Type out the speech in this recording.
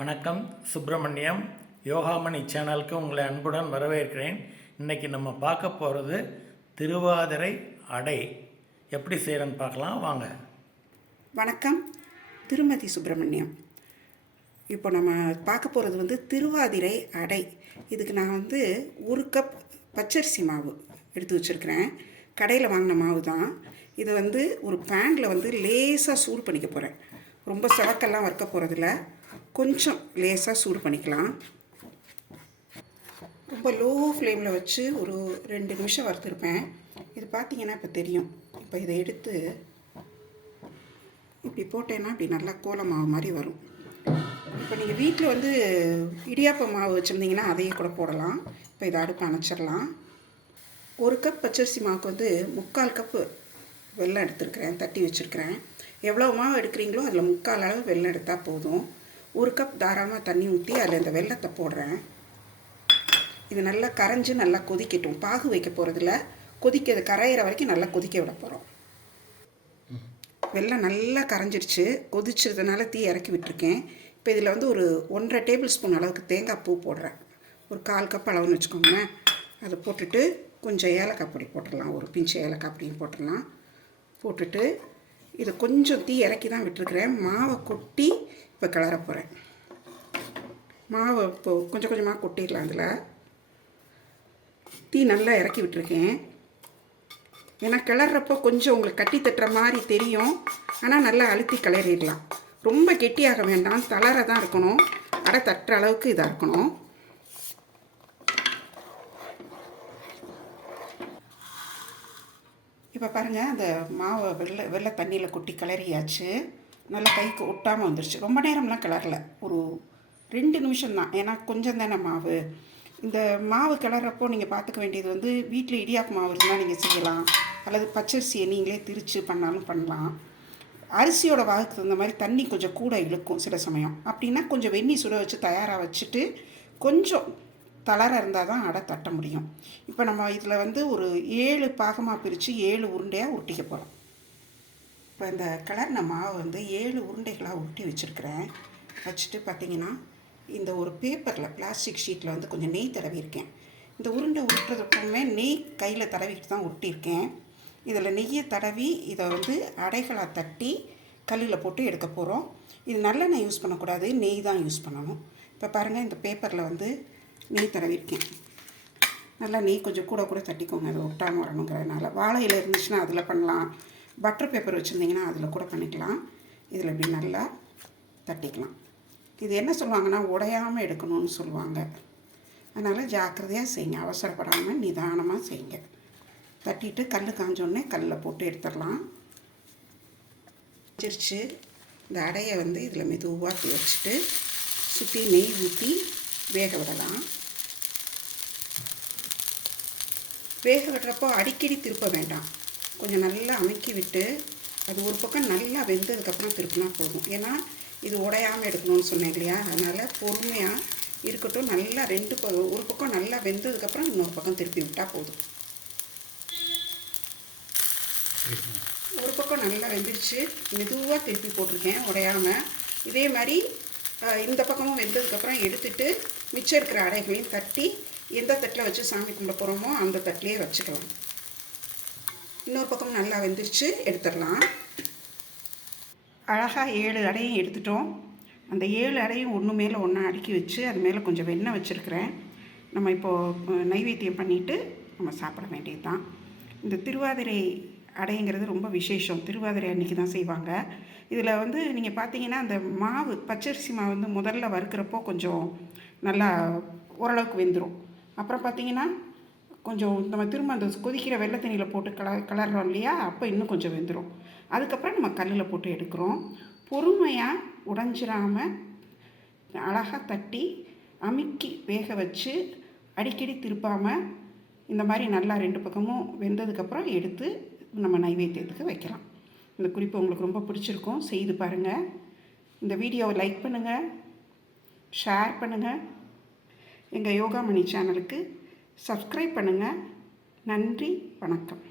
வணக்கம். சுப்பிரமணியம் யோகாமணி சேனலுக்கு உங்களை அன்புடன் வரவேற்கிறேன். இன்றைக்கி நம்ம பார்க்க போகிறது திருவாதிரை அடை எப்படி செய்கிறேன்னு பார்க்கலாம் வாங்க. வணக்கம். திருமதி சுப்பிரமணியம். இப்போ நம்ம பார்க்க போகிறது திருவாதிரை அடை. இதுக்கு நான் 1 கப் பச்சரிசி மாவு எடுத்து வச்சுருக்கிறேன். கடையில் வாங்கின மாவு தான். இதை ஒரு பேனில் லேசாக சூடு பண்ணிக்க போகிறேன். ரொம்ப செவக்கெல்லாம் வறுக்க போகிறதில்ல, கொஞ்சம் லேசாக சூடு பண்ணிக்கலாம். ரொம்ப லோ ஃப்ளேமில் வச்சு ஒரு 2 நிமிஷம் வறுத்துருப்பேன். இது பார்த்திங்கன்னா இப்போ தெரியும். இப்போ இதை எடுத்து இப்படி போட்டேன்னா இப்படி நல்லா கோல மாவு மாதிரி வரும். இப்போ நீங்கள் வீட்டில் இடியாப்ப மாவு வச்சுருந்தீங்கன்னா அதையே கூட போடலாம். இப்போ இதை அடுப்பு அணைச்சிடலாம். 1 கப் பச்சரிசி மாவுக்கு 3/4 கப்பு வெல்லம் எடுத்துருக்கிறேன், தட்டி வச்சுருக்கிறேன். எவ்வளோ மாவு எடுக்கிறீங்களோ அதில் 3/4 அளவு வெல்லம் எடுத்தால் போதும். 1 கப் தாராளமாக தண்ணி ஊற்றி அதில் இந்த வெல்லத்தை போடுறேன். இது நல்லா கரைஞ்சி நல்லா கொதிக்கட்டும். பாகு வைக்க போகிறதில்ல, கொதிக்கிறது கரையிற வரைக்கும் நல்லா கொதிக்க விட போகிறோம். வெல்லம் நல்லா கரைஞ்சிருச்சு. கொதிச்சதுனால தீ இறக்கி விட்டுருக்கேன். இப்போ இதில் ஒரு 1.5 டேபிள் ஸ்பூன் அளவுக்கு தேங்காய் பூ போடுறேன். ஒரு 1/4 கப் அளவுன்னு வச்சுக்கோங்களேன். அதை போட்டுட்டு கொஞ்சம் ஏலக்காய் பொடி போட்டுடலாம். ஒரு பிஞ்சு ஏலக்காய் பொடியும் போட்டுடலாம். போட்டுட்டு இதை கொஞ்சம் தீ இறக்கி தான் விட்டுருக்குறேன். மாவை கொட்டி இப்போ கிளற போகிறேன். மாவை இப்போ கொஞ்சம் கொஞ்சமாக கொட்டிடலாம். அதில் தீ நல்லா இறக்கி விட்டுருக்கேன். ஏன்னா கிளறப்போ கொஞ்சம் உங்களுக்கு கட்டி தட்டுற மாதிரி தெரியும். ஆனால் நல்லா அழுத்தி கிளறிடலாம். ரொம்ப கெட்டியாக வேண்டாம், தளர தான் இருக்கணும். அடை தட்டுற அளவுக்கு இதாக இருக்கணும். இப்போ பாருங்கள், அந்த மாவை வெள்ளை தண்ணியில் கொட்டி கிளறியாச்சு. நல்லா கைக்கு ஒட்டாமல் வந்துருச்சு. ரொம்ப நேரம்லாம் கிளறல, ஒரு 2 நிமிஷம் தான். ஏன்னா கொஞ்சம் தானே மாவு. இந்த மாவு கிளறப்போ நீங்கள் பார்த்துக்க வேண்டியது வீட்டில் இடியாப்பு மாவு இருந்தால் நீங்கள் செய்யலாம், அல்லது பச்சரிசியை நீங்களே திரித்து பண்ணாலும் பண்ணலாம். அரிசியோட வாகுக்கு தகுந்த மாதிரி தண்ணி கொஞ்சம் கூட இழுக்கும் சில சமயம். அப்படின்னா கொஞ்சம் வெந்நீர் சுட வச்சு தயாராக வச்சுட்டு கொஞ்சம் தளர இருந்தால் தான் அடை தட்ட முடியும். இப்போ நம்ம இதில் ஒரு 7 பாகமாக பிரித்து 7 உருண்டையாக உருட்டிக்க போகிறோம். இப்போ இந்த கிளறின மாவை 7 உருண்டைகளாக உருட்டி வச்சுருக்கிறேன். வச்சுட்டு பார்த்திங்கன்னா இந்த ஒரு பேப்பரில் பிளாஸ்டிக் ஷீட்டில் கொஞ்சம் நெய் தடவிருக்கேன். இந்த உருண்டை உருட்டுறதுக்குமே நெய் கையில் தடவிட்டு தான் உருட்டியிருக்கேன். இதில் நெய்யை தடவி இதை அடைகளாக தட்டி கல்லில் போட்டு எடுக்க போகிறோம். இது நல்லெண்ணெய் யூஸ் பண்ணக்கூடாது, நெய் தான் யூஸ் பண்ணணும். இப்போ பாருங்கள், இந்த பேப்பரில் நெய் தடவிருக்கேன். நல்லா நெய் கொஞ்சம் கூட கூட தட்டிக்கோங்க, அது ஒட்டாமல் வரணுங்கிறதுனால. வாழை இலை இருந்துச்சுன்னா அதில் பண்ணலாம், பட்டர் பேப்பர் வச்சுருந்தீங்கன்னா அதில் கூட பண்ணிக்கலாம். இதில் இப்படி நல்லா தட்டிக்கலாம். இது என்ன சொல்லுவாங்கன்னா உடையாமல் எடுக்கணும்னு சொல்லுவாங்க. அதனால் ஜாக்கிரதையாக செய்யுங்க, அவசரப்படாமல் நிதானமாக செய்யுங்க. தட்டிட்டு கல் காஞ்சோடனே கல்லில் போட்டு எடுத்துடலாம். வச்சிருச்சு. இந்த அடையை இதில் மெதுவாக வச்சுட்டு சுற்றி நெய் ஊற்றி வேக விடலாம். வேக விடுறப்போ அடிக்கடி திருப்ப வேண்டாம். கொஞ்சம் நல்லா அமுக்கி விட்டு அது ஒரு பக்கம் நல்லா வெந்ததுக்கப்புறம் திருப்பினா போதும். ஏன்னா இது உடையாமல் எடுக்கணும்னு சொன்னேன் இல்லையா, அதனால் பொறுமையாக இருக்கட்டும். நல்லா ஒரு பக்கம் நல்லா வெந்ததுக்கப்புறம் இன்னொரு பக்கம் திருப்பி விட்டால் போதும். ஒரு பக்கம் நல்லா வெந்துருச்சு, மெதுவாக திருப்பி போட்டிருக்கேன் உடையாமல். இதே மாதிரி இந்த பக்கமும் வெந்ததுக்கப்புறம் எடுத்துட்டு மிச்சம் இருக்கிற அடைகளையும் தட்டி எந்த தட்டில் வச்சு சாமி கும்பிட போகிறோமோ அந்த தட்டிலே வச்சுக்கலாம். இன்னொரு பக்கம் நல்லா வெந்துருச்சு, எடுத்துடலாம். அழகாக 7 அடையும் எடுத்துட்டோம். அந்த 7 அடையும் ஒன்று மேலே ஒன்றா அடுக்கி வச்சு அது மேலே கொஞ்சம் வெண்ணெய் வச்சுருக்கிறேன். நம்ம இப்போது நைவேத்தியம் பண்ணிவிட்டு நம்ம சாப்பிட வேண்டியது தான். இந்த திருவாதிரை அடைங்கிறது ரொம்ப விசேஷம். திருவாதிரை அன்றைக்கி தான் செய்வாங்க. இதில் நீங்கள் பார்த்தீங்கன்னா அந்த மாவு பச்சரிசி மாவு முதல்ல வறுக்கிறப்போ கொஞ்சம் நல்லா ஓரளவுக்கு வெந்துடும். அப்புறம் பார்த்திங்கன்னா கொஞ்சம் நம்ம திரும்ப அந்த கொதிக்கிற வெள்ளை தண்ணியில் போட்டு கிளறோம் இல்லையா, அப்போ இன்னும் கொஞ்சம் வெந்துடும். அதுக்கப்புறம் நம்ம கல்லில் போட்டு எடுக்கிறோம். பொறுமையாக உடைஞ்சிராமல் அழகாக தட்டி அமுக்கி வேக வச்சு அடிக்கடி திருப்பாமல் இந்த மாதிரி நல்லா 2 பக்கமும் வெந்ததுக்கப்புறம் எடுத்து நம்ம நைவேத்தியத்துக்கு வைக்கலாம். இந்த குறிப்பு உங்களுக்கு ரொம்ப பிடிச்சிருக்கும், செய்து பாருங்கள். இந்த வீடியோவை லைக் பண்ணுங்கள், ஷேர் பண்ணுங்கள். எங்கள் யோகாமணி சேனலுக்கு சப்ஸ்கிரைப் பண்ணுங்கள். நன்றி, வணக்கம்.